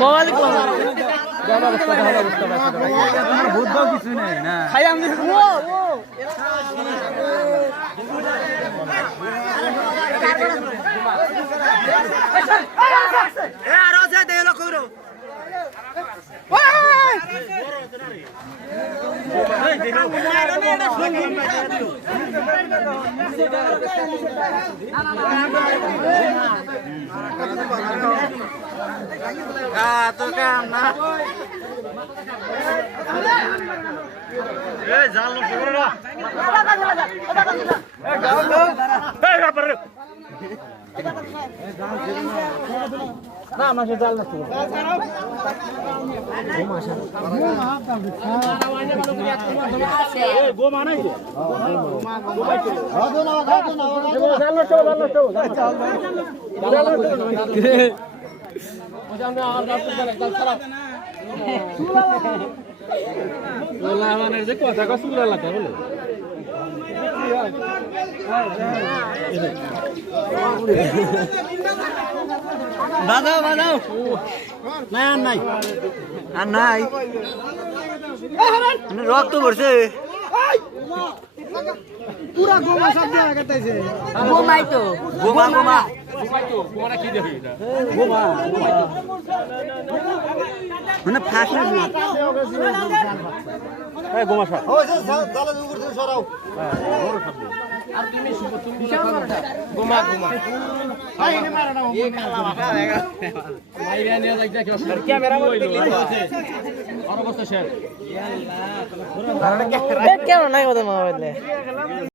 mobile কোন ভূত দাও কিছু নেই না খাই আমি তো কাম না এই জাল না পড়ে না এই গাও গাও এই বাবা রে না মাসে জাল না গো মানাই যে কথা সুরা লাগা বলে বাজাও বাজাও না নাই আর নাই রক্ত ভরছে পুরা গোমা সব দিয়ে লাগাইছে গোমাই তো গোমা গোমা গোমা কি দেবে এটা গোমা মানে ফাঁসি এই গোমা সব ওই যে জালের উপর থেকে সরাও আর তুমি গোমা গোমা এই কালা মাথা দেখা মাইরা নিয়ে যাই দেখো ক্যামেরা মধ্যে ক্লিক আছে আর অবস্থা শেয়ার কেন নাই ওদের মোবাইলে